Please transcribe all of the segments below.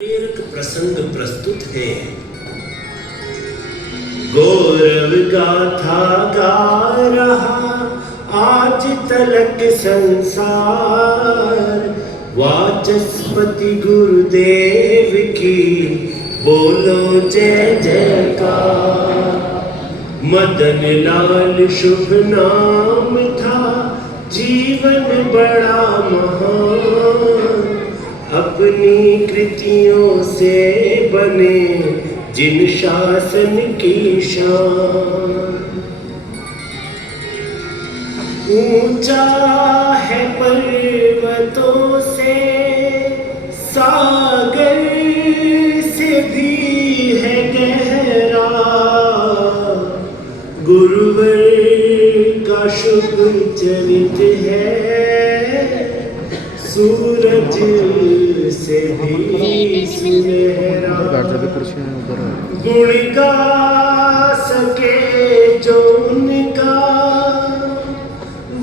प्रेरक प्रसंग प्रस्तुत है। गौरव गाथा गा रहा आज तलक संसार, वाचस्पति गुरुदेव की बोलो जय जयकार। मदन लाल शुभ नाम था, जीवन बड़ा महान, अपनी कृतियों से बने जिन शासन की शान। ऊंचा है पर्वतों से, सागर से भी है गहरा, गुरुवर का शुभ चरित है, सूरज से भी सुनहरा। गुण गा सके जो उनका,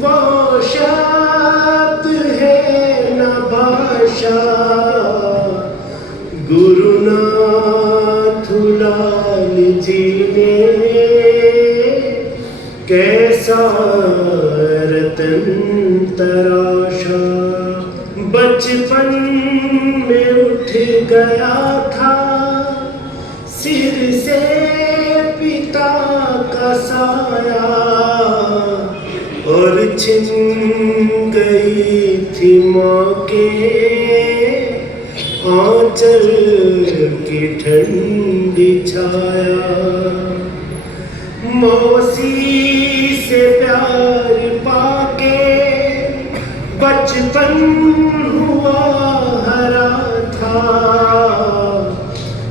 वो शब्द है न भाषा, गुरुनाथ लाल जी ने कैसा रतन तराशा। बचपन में उठ गया था सिर से पिता का साया, और छिन गई थी माँ के आंचल की ठंडी छाया। मौसी से प्यार पाके बचपन हुआ हरा था,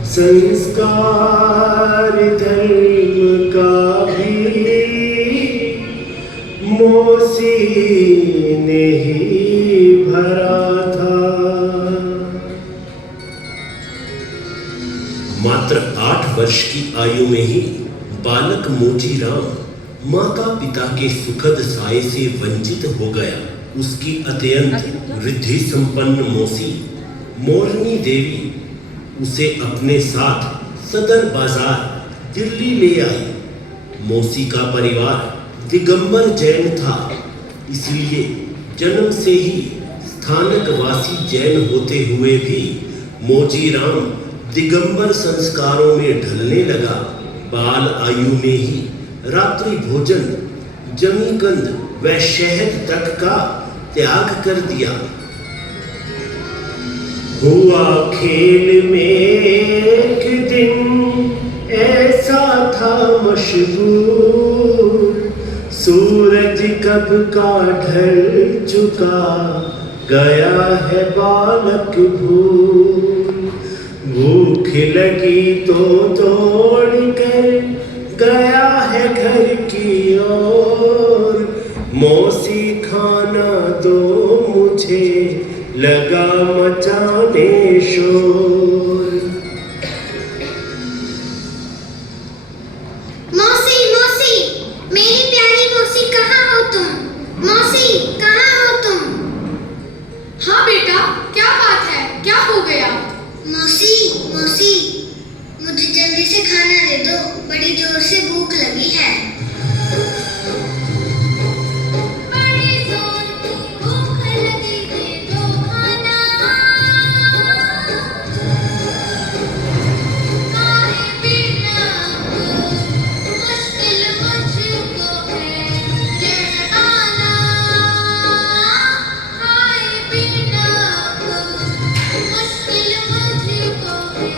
संस्कार धर्म का भी मौसी ने ही भरा था। मात्र 8 वर्ष की आयु में ही बालक मोजीराम माता पिता के सुखद साये से वंचित हो गया। उसकी अत्यंत रिद्धि संपन्न मौसी मोरनी देवी उसे अपने साथ सदर बाजार दिल्ली ले आई। मौसी का परिवार दिगंबर जैन था, इसलिए जन्म से ही स्थानक वासी जैन होते हुए भी मोजीराम दिगंबर संस्कारों में ढलने लगा। बाल आयु में ही रात्रि भोजन, जमीकंद व शहद तक का त्याग कर दिया। हुआ खेल में एक दिन ऐसा था मशहूर, सूरज कब का ढल चुका, गया है बालक भूल। भूख लगी तो दौड़ कर गया है घर की ओर, मौसी खाना दो मुझे, लगा मचाने शोर। मौसी मौसी, मेरी प्यारी मौसी, कहाँ हो तुम? मौसी कहाँ हो तुम? हाँ बेटा, क्या बात है, क्या हो गया? मौसी मौसी, मुझे जल्दी से खाना दे दो, बड़ी जोर से भूख लगी है। बड़ी जोर की भूख लगी, दे दो खाना, खाए बिना मुश्किल मुझको है रहना, खाए बिना मुश्किल मुझको है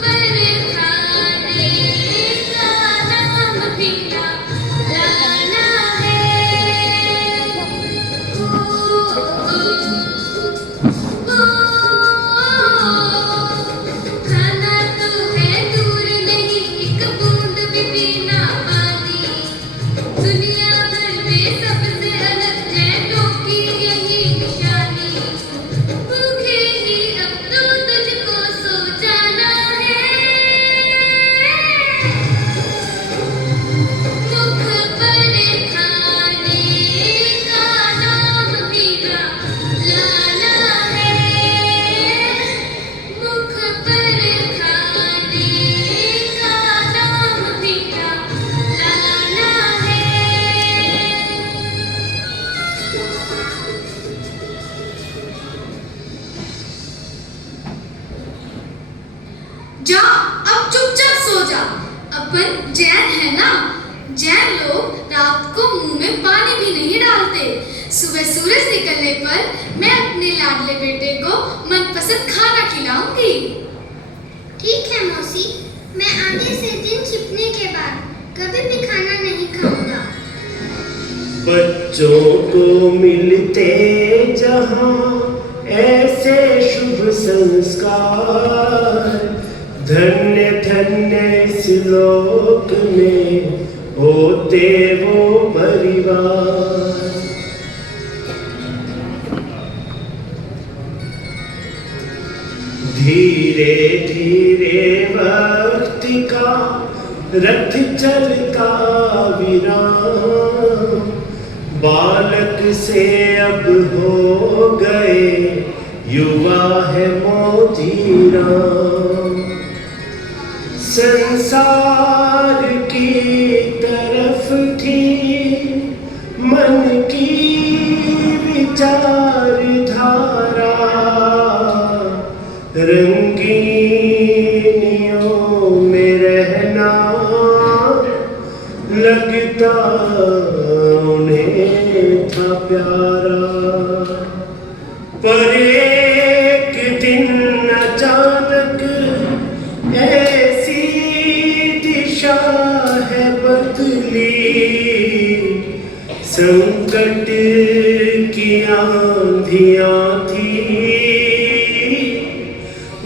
पर खाने का नाम मीठा लाना है। खाना तो है दूर नहीं, एक बूंद भी पीना पानी। दुनिया भर में सबसे अलग है टोकी यही निशानी। भूखे ही अब तो तुझको सो जाना है। मुख पर खाने का नाम मीठा लाना है। मुख पर खाने का नाम मीठा लाना है। जा, अब चुपचाप सो जा। अपन जैन है ना, जैन लोग रात को मुंह में पानी भी नहीं डालते। सुबह सूरज निकलने पर मैं अपने लाडले बेटे को मनपसंद खाना खिलाऊंगी। ठीक है मौसी, मैं आगे से दिन छिपने के बाद कभी भी खाना नहीं खाऊंगा। बच्चों को मिलते जहां ऐसे शुभ संस्कार, धन्य धन्य इस लोक में होते वो परिवार। धीरे धीरे वक्त का रथ चलता विराम, बालक से अब हो गए युवा है मोतीराम। संसार की तरफ थी मन की विचारधारा, रंगीनियों में रहना लगता उन्हें था प्यारा। पर एक दिन अचानक ऐसी दिशा है बदली, संकट की आंधियां थी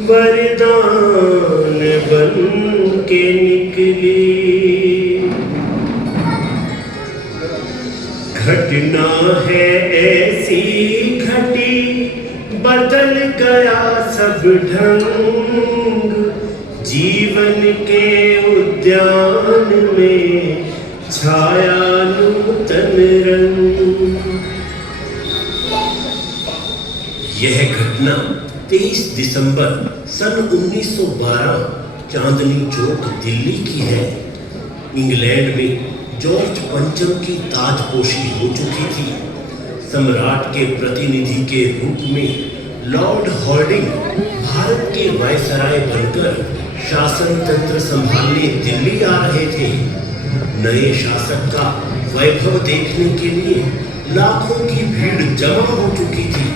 वरदान बन के निकली। घटना है ऐसी घटी, बदल गया सब ढंग, जीवन के उद्यान में छाया नूतन रंग। यह घटना 23 दिसंबर सन 1912 चांदनी चौक दिल्ली की है। इंग्लैंड में जॉर्ज पंचम की ताजपोशी हो चुकी थी। सम्राट के प्रतिनिधि के रूप में लॉर्ड हॉर्डिंग भारत के वायसराय बनकर शासन तंत्र संभालने दिल्ली आ रहे थे। नए शासक का वैभव देखने के लिए लाखों की भीड़ जमा हो चुकी थी।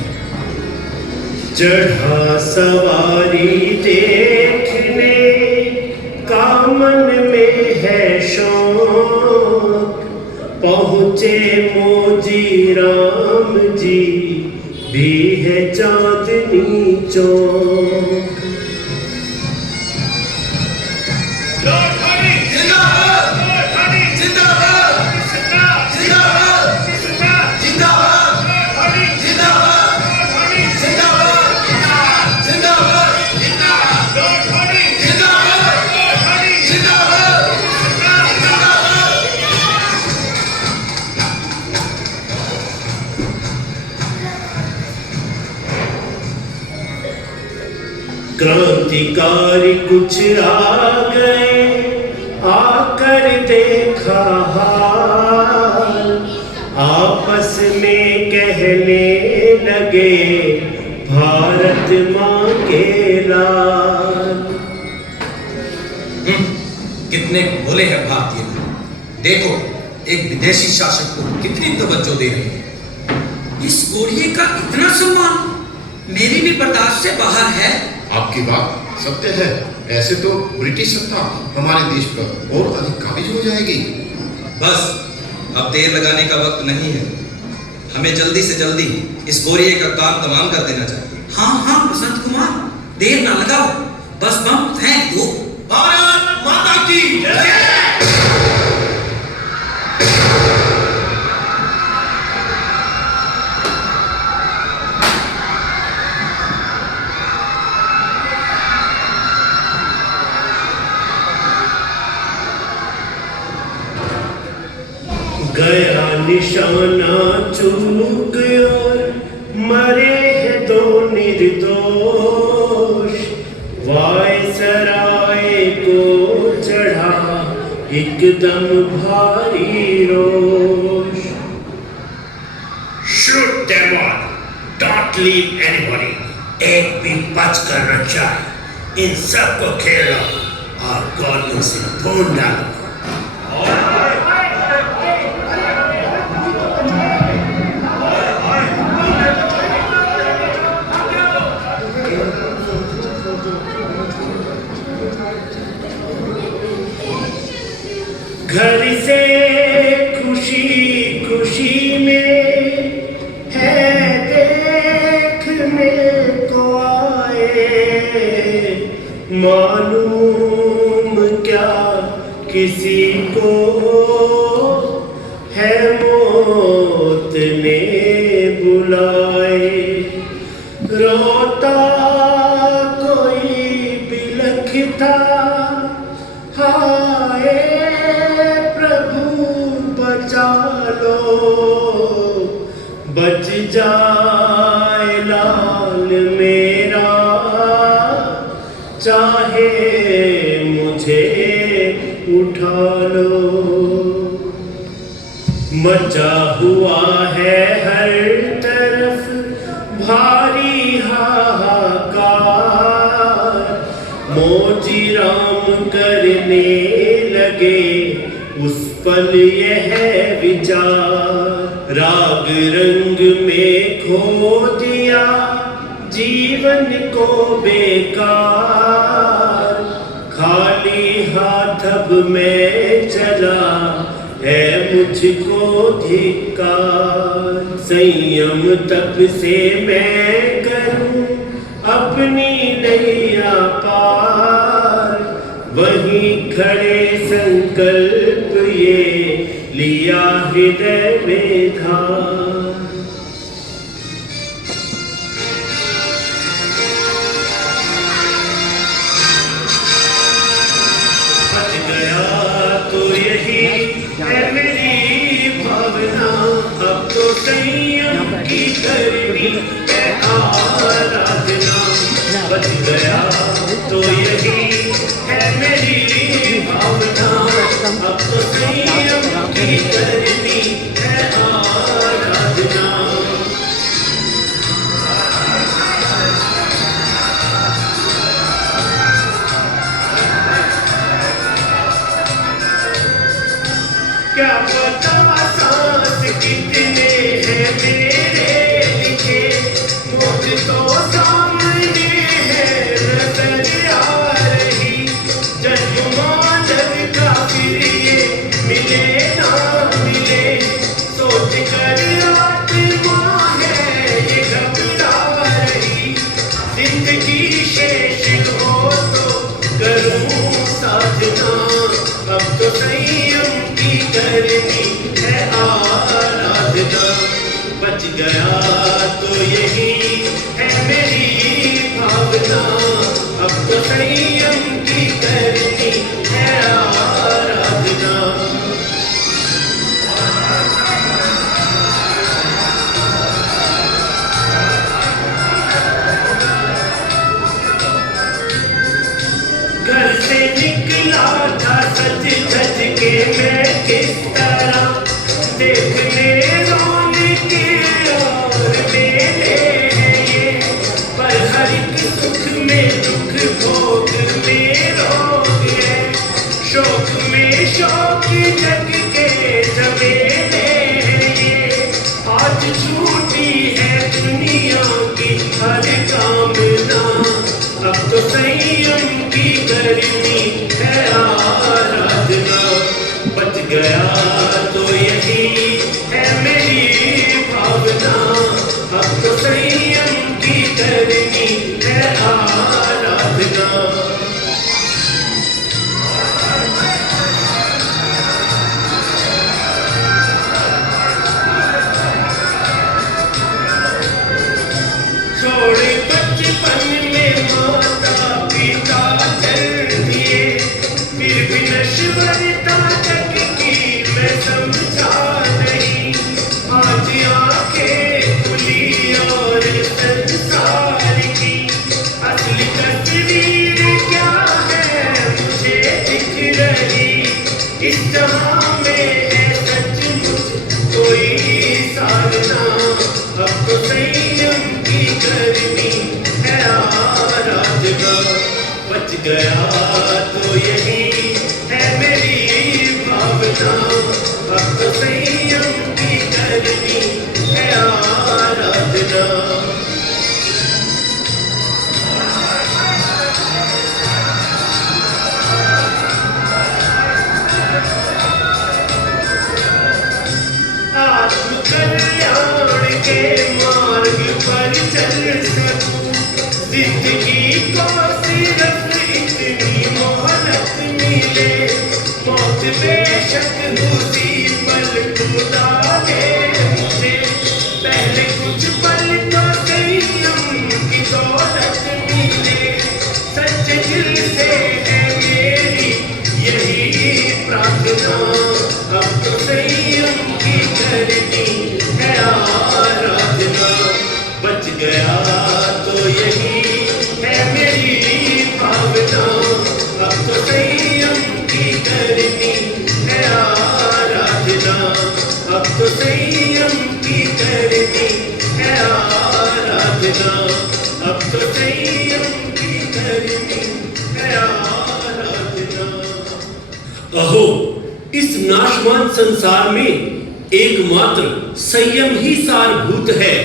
चढ़ा सवारी देखने का मन में है शौक, पहुँचे मोजी राम जी भी है चांदनी चौक। क्रांतिकारी कुछ आ गए, आकर देखा हाल, आपस में कहने लगे भारत माँ के लाल। कितने भोले हैं भारतीय लोग। देखो एक विदेशी शासक को कितनी तवज्जो दे रहे हैं। इस कोरिये का इतना सम्मान मेरी भी बर्दाश्त से बाहर है। आपकी बात सत्य है, ऐसे तो ब्रिटिश सत्ता हमारे देश पर और अधिक काबिज हो जाएगी। बस अब देर लगाने का वक्त नहीं है। हमें जल्दी से जल्दी इस गोरिये का काम तमाम कर देना चाहिए। हाँ हाँ बसंत कुमार, देर ना लगाओ, बस बम फेंक दो। भारत माता की जय। गया निशाना चूक और मरे हैं दो निर्दोष। वायसराय को चढ़ा एकदम भारी रोष। Shoot them all, don't leave anybody. एक भी बच कर न जाए। इन सबको खेलो और गोलियों से भून डालो। घर से खुशी खुशी में है देखने को आए। मालूम क्या किसी को है मौत ने बुलाए। रोता कोई बिलखता हाय प्रभु बचा लो। बच जाए लाल मेरा चाहे मुझे उठा लो। मचा हुआ है हर तरफ भारी हाहाकार। मोजी राम करने लगे उस पल यह विचार। राग रंग में खो दिया जीवन को बेकार। खाली हाथ अब मैं चला है मुझको धिक्कार। संयम तप से मैं करूं अपनी नैया पार। वहीं खड़े संकल्प ये लिया हृदय में धार। बच गया तो यही है मेरी भावना। अब तो संयम की करनी है आराधना। बच गया तो यही है मेरी भावना। अब तो संयम की करनी है आराधना। क्या पता सांस कितने हैं मेरे लिखे। मौत तो सामने है नजर आ रही। जन्म मानव का फिर ये मिले ना मिले। सोच कर आत्मा है ये घबरा रही। जिंदगी शेष हो तो करूं साधना। अब तो संयम की करनी है आराधना। बच गया तो यही है मेरी भावना। अब तो संयम की करनी है आराधना। घर से निकला था सज धज के मैं किस तरह। देखने रोने के और मेले हैं ये। पर हर एक सुख में दुख भोग में रोग है। शोक में शोक जग के झमेले हैं ये। आज छूटी है दुनिया की हर कामना। अब तो संयम की कर गया तो यही है मेरी भावना, अब तो संयम की करनी है आराधना। छोड़े बचपन में माता पिता चल दिए, फिर भी नश्वरता जग की मैं समझा नहीं। आज आंखें खुली और संसार की असली तस्वीर क्या है मुझे दिख रही। इस जहां में है सचमुच कोई साधना, अब तो संयम की करनी है आराधना। बच गया तो यही है मेरी भावना, अब तो संयम की करनी है आराधना। आत्मकल्याण के मार्ग पर चल सकूं, जिंदगी को सिर्फ इतनी मोहलत मिले। मौत बेशक उसी पल खुदा दे मुझे, पहले कुछ पल तो संयम की दौलत मिले। सच्चे दिल से है मेरी यही प्रार्थना, अब तो संयम की करनी है आराधना। बच गया तो यही है मेरी भावना, अब तो संयम की करनी है आराधना। अब तो संयम की करनी है आराधना, अब तो संयम की करनी है आराधना। अहो, इस नाशवान संसार में एकमात्र संयम ही सारभूत है।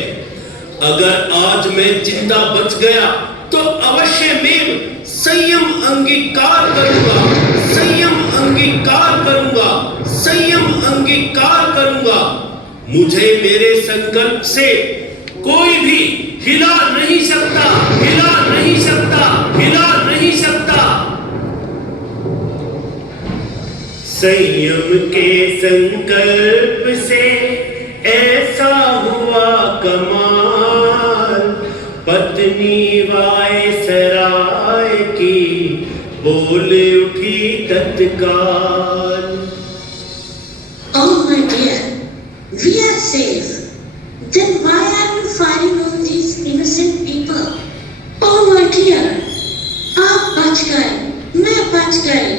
अगर आज मैं जिंदा बच गया तो अवश्य में संयम अंगीकार करूंगा, संयम अंगीकार करूंगा, संयम अंगीकार करूंगा। मुझे मेरे संकल्प से कोई भी हिला नहीं सकता, हिला नहीं सकता, हिला नहीं सकता। संयम के संकल्प से ऐसा हुआ कमाल, पत्नी वायसराय की बोल उठी तत्काल। Oh my dear, we are safe. Then why are you firing on these innocent people? Oh my dear, आप बच गए, मैं बच गई।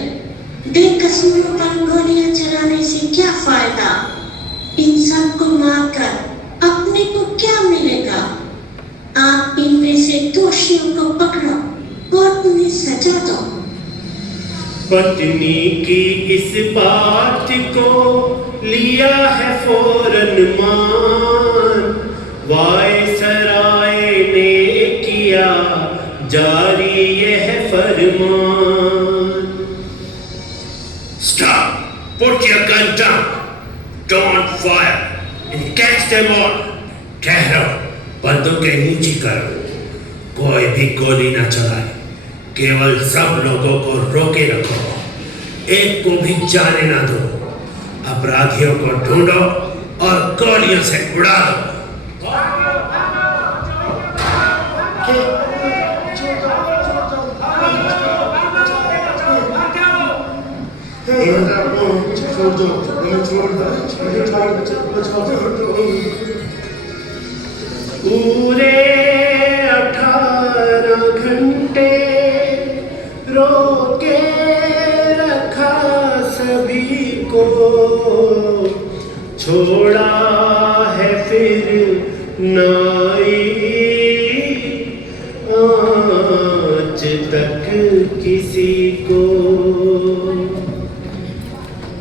बेकसूरों पर गोलियां चलाने से क्या फायदा? इन सबको मारकर अपने को क्या मिलेगा? आप इनमें से दोषियों को पकड़ो और उन्हें सजा दो। पत्नी की इस बात को लिया है फौरन मान, वायसराय ने किया जारी यह फरमान। Stop! Put your gun down! Don't fire! And catch them all! ठहरो, बंदूकें नीची करो, कोई भी गोली न चलाए, केवल सब लोगों को रोके रखो, एक को भी जाने ना दो। अपराधियों को ढूंढो और गोलियों से उड़ा दो। पूरे 18 घंटे रोके रखा सभी को, छोड़ा है फिर नाई आज तक किसी को।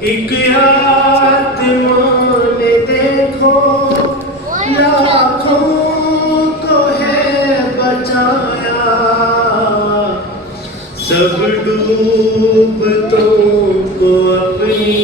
एक आत्मा ने देखो लाखों को है बचाया, सब डूबतों को अपनी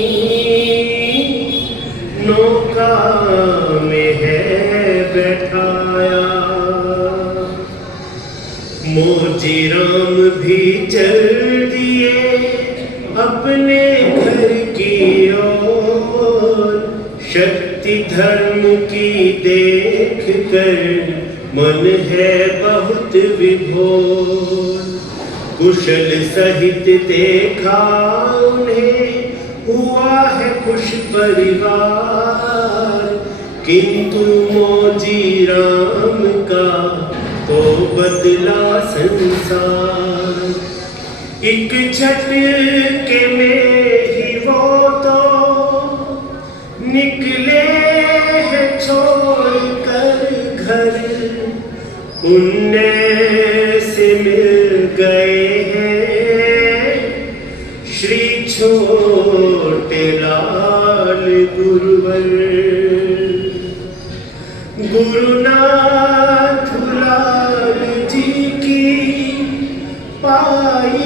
अपने घर की ओर शक्ति धर्म की देख कर मन है बहुत विभोर। कुशल सहित देखा उन्हें हुआ है खुश परिवार, किंतु मोजी राम का तो बदला संसार। एक झटके में ही वो तो निकले हैं छोड़ कर घर, पुण्य से मिल गए हैं श्री छोटे लाल गुरुवर। गुरुनाथ लाल जी की पाई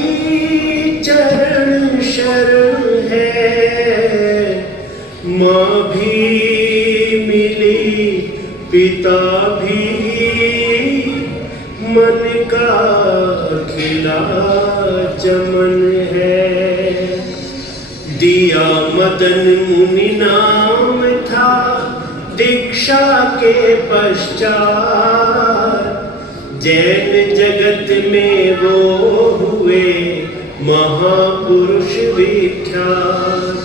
चरण शरण है, माँ भी मिली पिता भी मन का खिला चमन है। दिया मदन मुनि नाम था दीक्षा के पश्चात, जैन जगत में वो हुए महापुरुष विख्यात।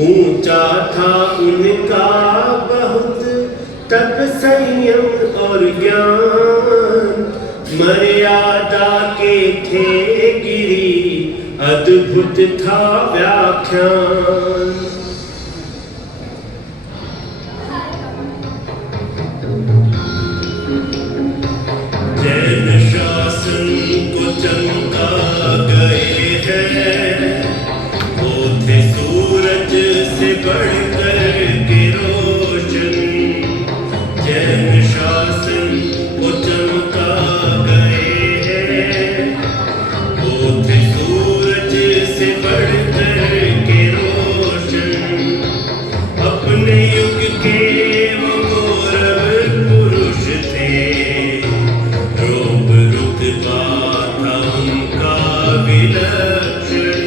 ऊंचा था उनका बहुत तप संयम और ज्ञान, मर्यादा के थे गिरी अद्भुत था व्याख्यान। जैन शासन को चमका गए हैं, वो थे सूरज से बढ़कर के रोशन। जैन शासन को चमका गए हैं, वो थे सूरज से बढ़कर के रोशन। अपने युग के वो गौरव पुरुष थे, रूप रुतबा था उनका विलक्षण।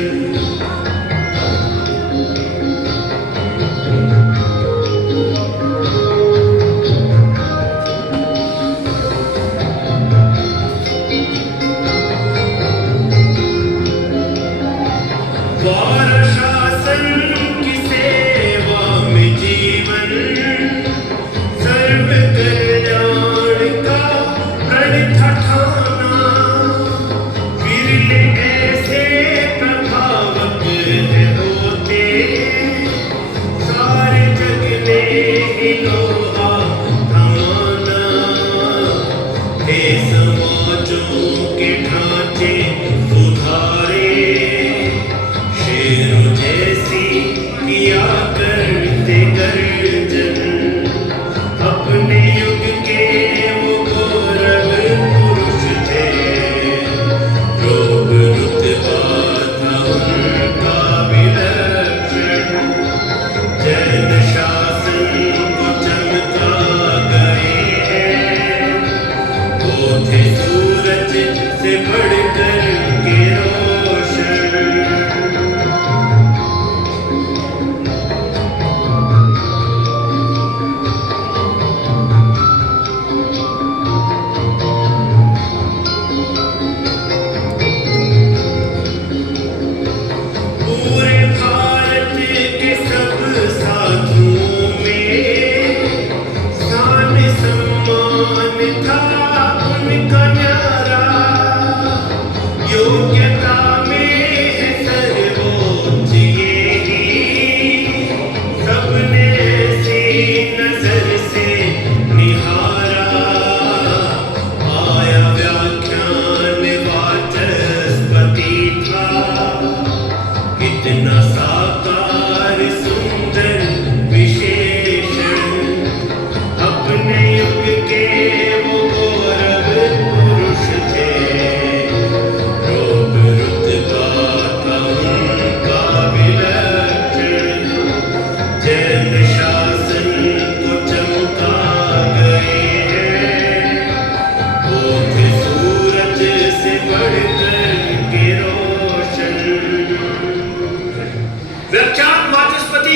वार शासन की सेवा में जीवन, सर्व कल्याण का प्रण था ठाना। विरले ऐसे प्रभावक है होते, सारे जग ने ही लोहा थाना। हे समाजों के ढांचे सुधारे, शेरों जैसी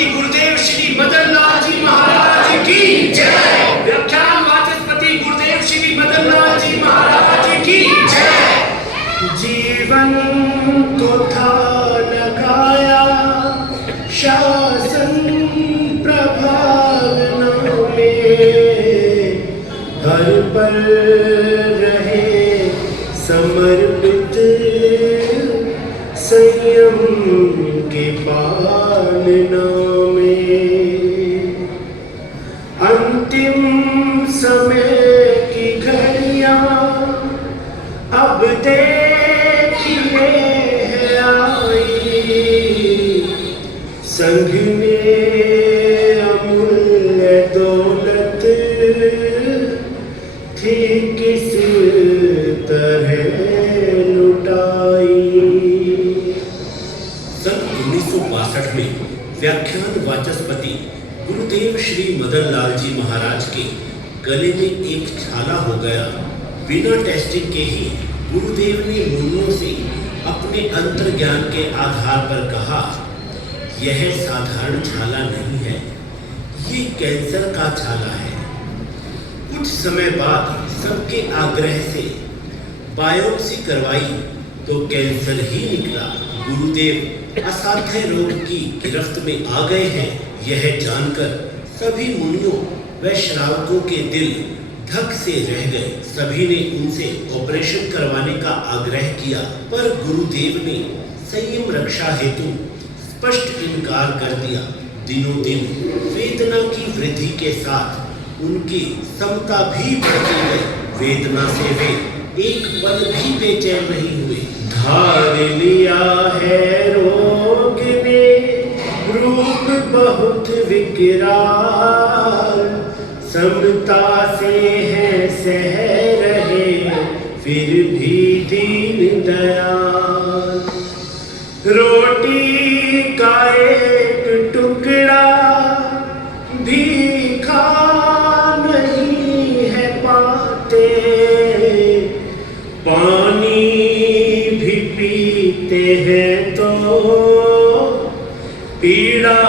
वाचस्पति गुरुदेव श्री मदन लाल जी महाराज की जय। व्याख्यान वाचस्पति गुरुदेव श्री मदन लाल जी महाराज की जय। जीवन को था लगाया शासन प्रभावना में, हर पल रहे समर्पित संयम के पालना में। अंतिम समय की घड़ियां अब देखिए है आई, संग में अमूल्य दौलत थी किस तरह लुटाई। सन 1962 में व्याख्यान वाचस्पति गुरुदेव श्री मदन लाल जी महाराज के गले में एक छाला हो गया। बिना टेस्टिंग के ही गुरुदेव ने मुनियों से अपने अंतर्ज्ञान के आधार पर कहा, यह साधारण छाला नहीं है, ये कैंसर का छाला है। कुछ समय बाद सबके आग्रह से बायोप्सी करवाई तो कैंसर ही निकला। गुरुदेव असाध्य रोग की गिरफ्त में आ गए हैं, यह जानकर सभी मुनियों व श्रावकों के दिल धक से रह गए। सभी ने उनसे ऑपरेशन करवाने का आग्रह किया, पर गुरुदेव ने संयम रक्षा हेतु स्पष्ट इनकार कर दिया। दिनों दिन वेदना की वृद्धि के साथ उनकी समता भी बढ़ती गई। वेदना से वे एक पल भी बेचैन नहीं हुए। धार लिया है रोग ने रूप बहुत विकराल, समता से है सह रहे फिर भी दीन दयाल। रोटी का एक टुकड़ा भी खा नहीं है पाते, पानी भी पीते हैं तो पीड़ा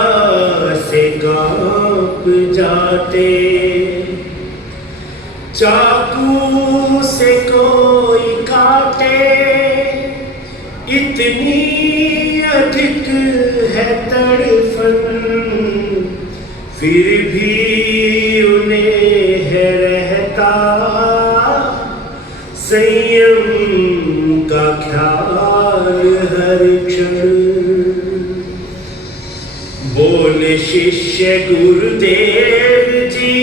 से कांप जाते। चाकू से कोई काटे इतनी अधिक है तड़फन, फिर भी उन्हें है रहता संयम का ख्याल हर क्षण। बोले शिष्य गुरुदेव जी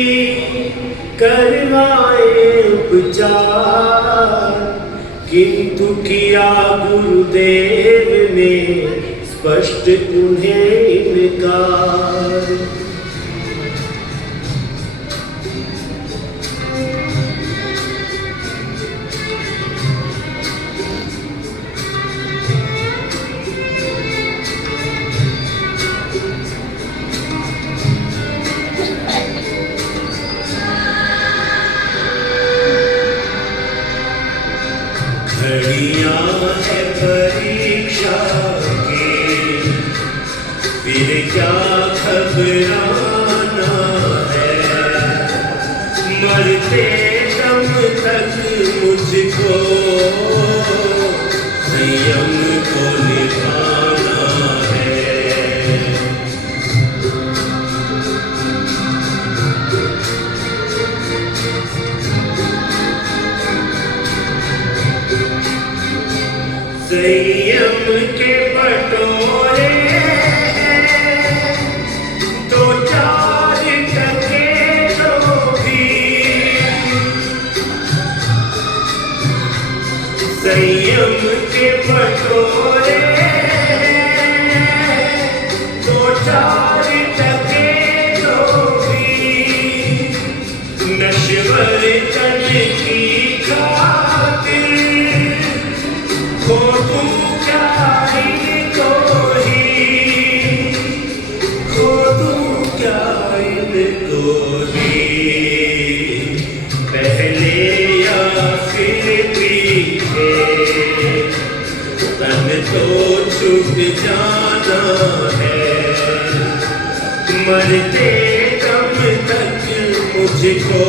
करवाए उपचार, किंतु किया गुरुदेव ने स्पष्ट उन्हें इनकार। घड़ियां है परीक्षा की, फिर क्या घबराना है, मरते दम तक मुझको संयम को निभाना है। संयम के बटोरे दो चार टके जो भी, संयम के बटोरे दो चार टके जो भी, नश्वर तन की खातिर खो तू क्या इनको ही, खो तू क्या इनको ही, पहले या फिर पीछे तन तो छूट जाना है। मरते दम तक मुझको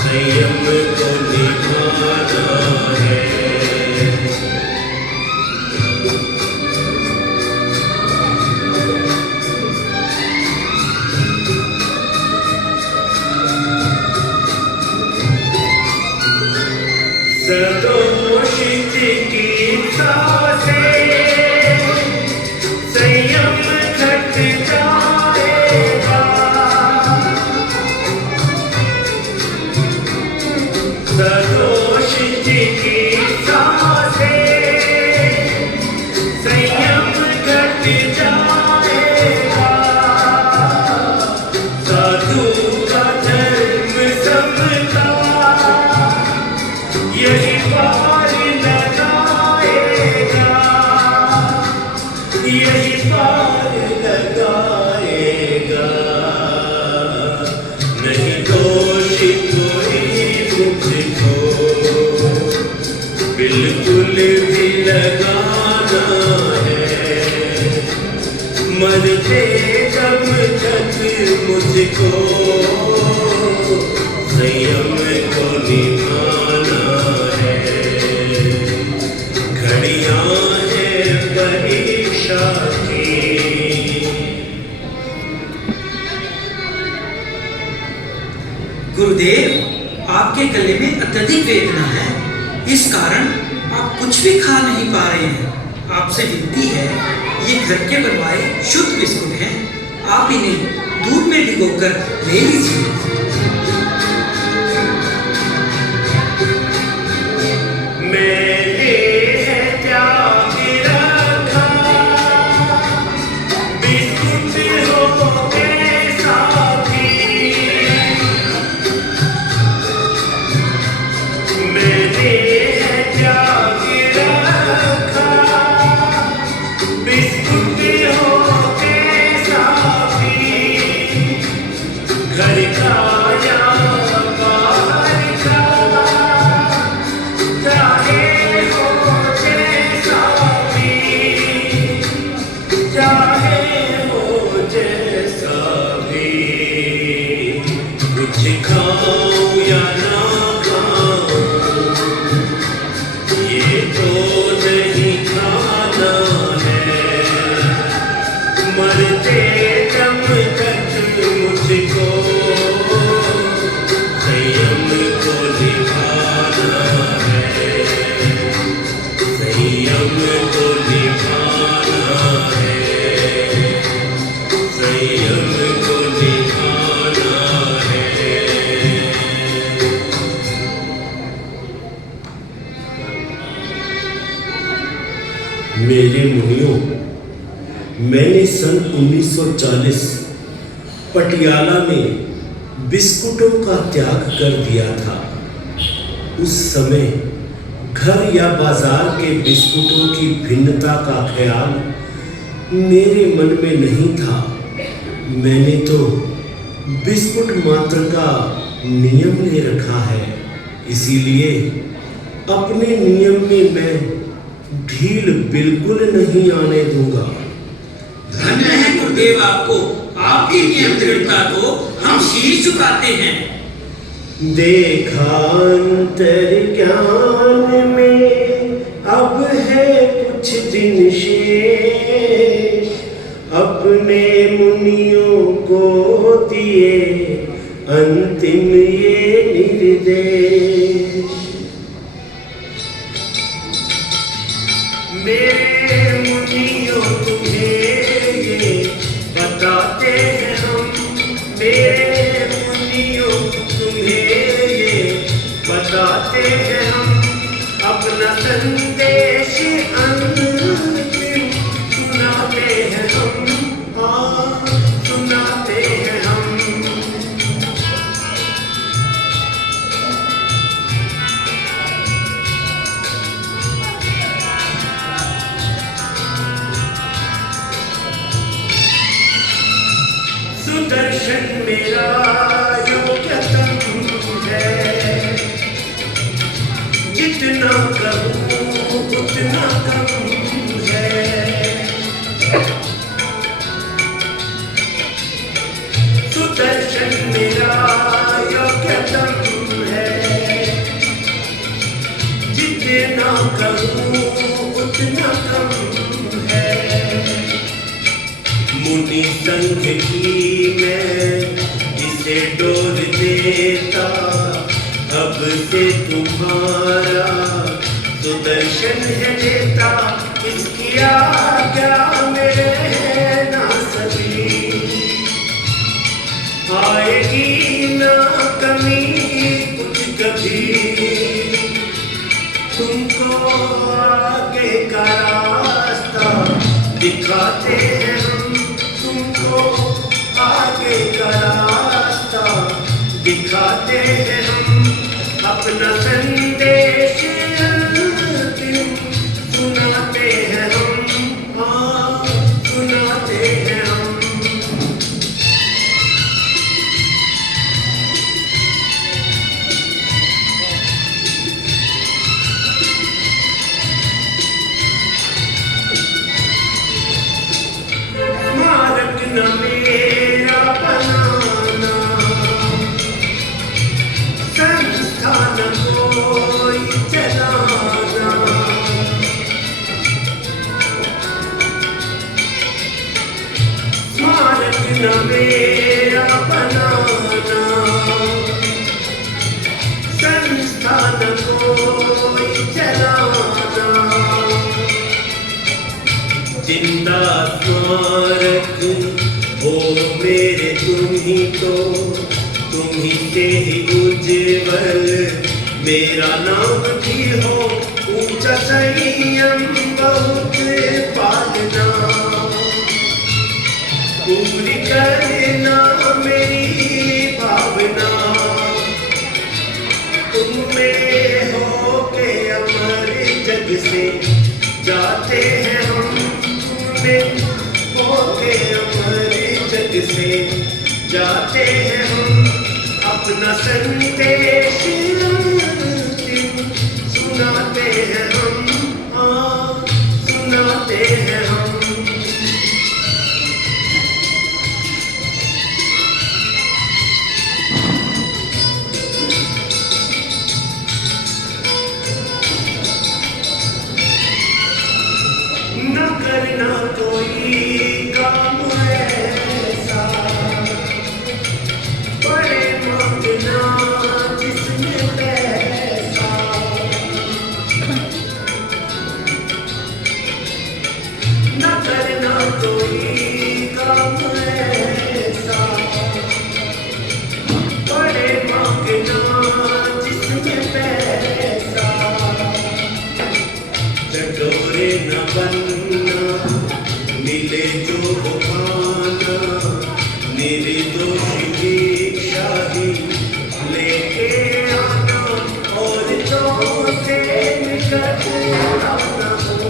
संयम को निभाना है। सदोषित की सांसें संयम घट जाएगा। सदोषित की सांसें संयम घट जाएगा। साधु का धर्म सबका यही पार लगाएगा। यही पार लगाएगा। नहीं दोष कोई मुझको बिल्कुल भी लगाना है। मरते दम तक मुझको संयम को निभाना है। घड़ियां हैं परीक्षा की। गुरुदेव, आपके गले में अत्यधिक वेदना है, इस कारण आप कुछ भी खा नहीं पा रहे हैं। आपसे विनती है, ये घर के बनवाए शुद्ध बिस्कुट हैं, आप इन्हें दूध में भिगोकर ले लीजिए। मैंने है त्याग रखा बिस्कुट हो के साथी। मैंने है त्याग रखा बिस्कुट हो के साथी। घर का या बाहर का चाहे हो जैसा भी, चाहे हो जैसा भी। कुछ खाऊं या ना खाऊं ये तो नहीं खाना है। मरते दम तक मुझको संयम को निभाना है। संयम को निभाना है। संयम को निभाना है। मेरे मुनियों, मैंने सन 1940 पटियाला में बिस्कुटों का त्याग कर दिया था। उस समय घर या बाजार के बिस्कुटों की भिन्नता का ख्याल मेरे मन में नहीं था। मैंने तो बिस्कुट मात्र का नियम ले रखा है, इसीलिए अपने नियम में मैं ढील बिल्कुल नहीं आने दूंगा। धन्य है गुरुदेव आपको, आपकी नियम दृढ़ता को हम शीश झुकाते हैं। देखा अंतर ज्ञान में अब है कुछ दिन शेष। अपने मुनियों को दिए अंतिम ये निर्देश। मेरे मुनियों तुम्हें ये बताते हैं हम। मेरे मुनियों तुम्हें ये बताते हैं हम। अपना संदेश अंतिम सुनाते हैं हम। सुनाते हैं हम। सुदर्शन मेरा योग्यतम है। जितना कहूँ उतना कम है। कम है। मुनि संघ की मैं जिसे डोर देता, अब से तुम्हारा सुदर्शन है देता। इसकी आज्ञा में ना सभी आएगी ना कमी कुछ कभी। तुमको आगे का रास्ता दिखाते हैं हम, तुमको आगे का रास्ता दिखाते हैं हम। अपना संदेश सुनाते हैं हम, हाँ सुनाते हैं हम। स्मारक न मेरा बनाना, संस्थान कोई चलाना। स्मारक न मेरा बनाना, संस्थान कोई चलाना। जिंदा स्मारक हो मेरे तुम ही तो, तुम ही से ही उज्जवल मेरा नाम भी हो। ऊंचा संयम बहुत पालना, पूरी करना मेरी भावना। तुम में हो के अमर जग से जाते हैं हम, तुम हो के अमर जग से जाते हैं हम। अपना संदेश सुनाते हैं हम, हाँ सुनाते हैं हम। न करना कोई काम ऐसा, बड़े मांगना जिसमें पैसा। न करना कोई काम ऐसा, बड़े मांगना जिसमें पैसा। चटोरे न बनना मिले जो पाना, निर्दोष भिक्षा ही लेके आना। और जो से निकट आना हो,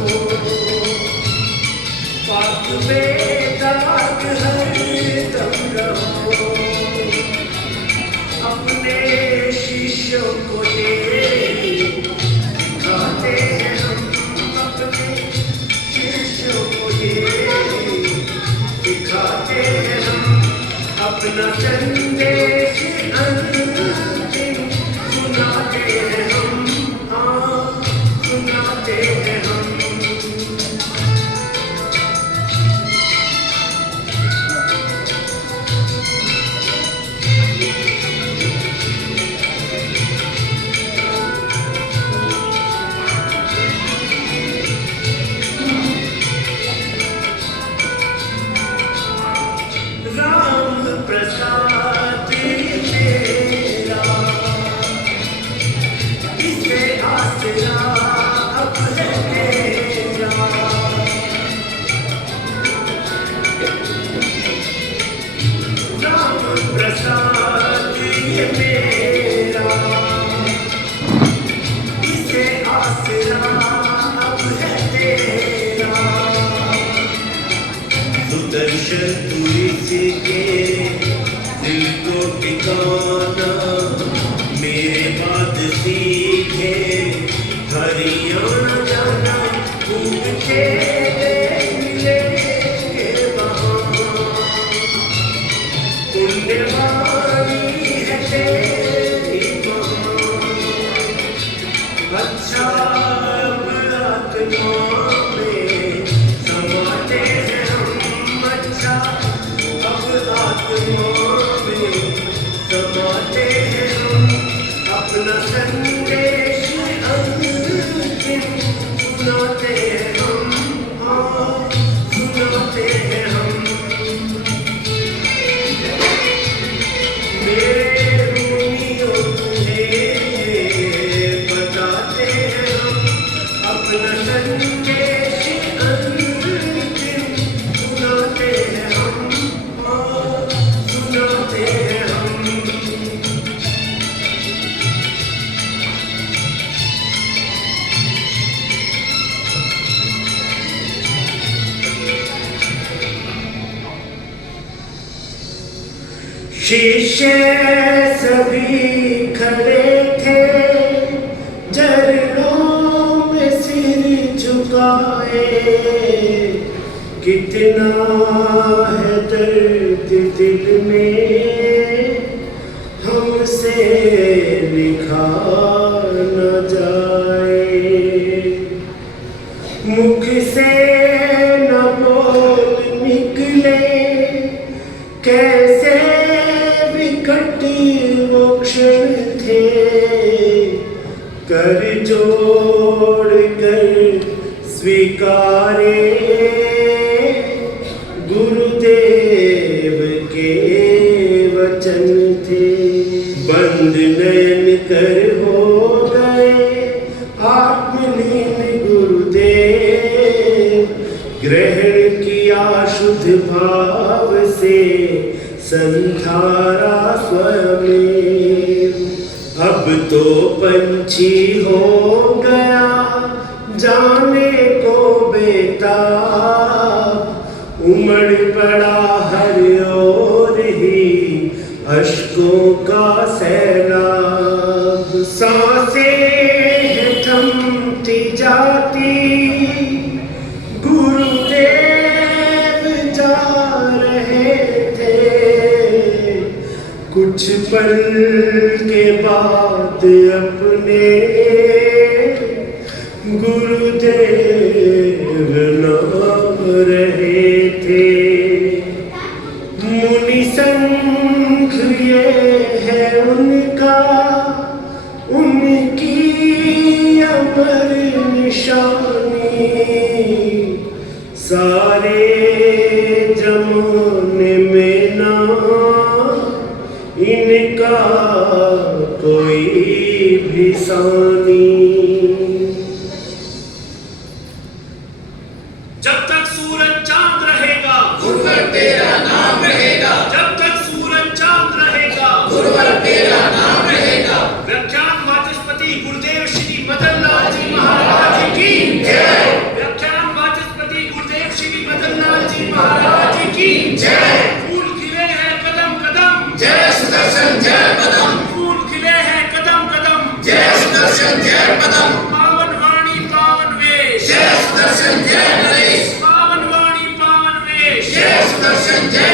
पाक में दाग हर दम रहो। अपने शिष्यों को ये दिखाते हैं हम, अपने शिष्यों को ये दिखाते हैं हम। अपना संदेश अंतिम सुनाते हैं हम, हाँ सुनाते हैं हम। राम प्रसाद मेरा, इसे आसरा अब है तेरा। राम प्रसाद ये मेरा, इसे आसरा अब है तेरा। सुदर्शन तू इसके दिल को टिकाना, मेरे बाद सीखे हरियाणा जाना। पूछे मिलेंगे वहाँ, पुण्यवानी है तेरी माँ। अच्छा अब आत्मा में शिष्य सभी खड़े थे, चरणों में सिर झुकाए। कितना है दर्द दिल में, हमसे लिखा न जाए। मुख से न बोल निकले, कैसे विकट वो क्षण थे। कर जोड़ कर स्वीकारे, गुरुदेव के वचन थे। बंद नयन कर हो गए आत्मलीन गुरुदेव। ग्रहण किया शुद्ध भाव से संधारा स्वयं। अब तो पंछी हो गया जाने को बेताब। उमड़ पड़ा हर ओर ही अश्कों का सैलाब। सांसें थमती जाती, गुरुदेव जा रहे थे। कुछ पल के बाद अपने गुरुदेव नाम रहे थे। मुनि संघ ये है उनका, उनकी अमर निशानी। सारे जमाने में ना इनका कोई भी सानी। जब तक सूरज चांद रहेगा, गुरुवर तेरा नाम रहेगा। जब तक सूरज चांद रहेगा, गुरुवर तेरा नाम रहेगा। व्याख्यान वाचस्पति गुरुदेव श्री मदन लाल जी महाराज की जय। व्याख्यान वाचस्पति गुरुदेव श्री मदन लाल जी महाराज की जय। फूल खिले हैं कदम कदम, जय सुदर्शन जय पदम। फूल खिले हैं कदम कदम, जय सुदर्शन जय पदम। पावन वाणी पावन वेश, जय सुदर्शन जय नरेश। पावन वाणी पावन वेश, जय सुदर्शन जय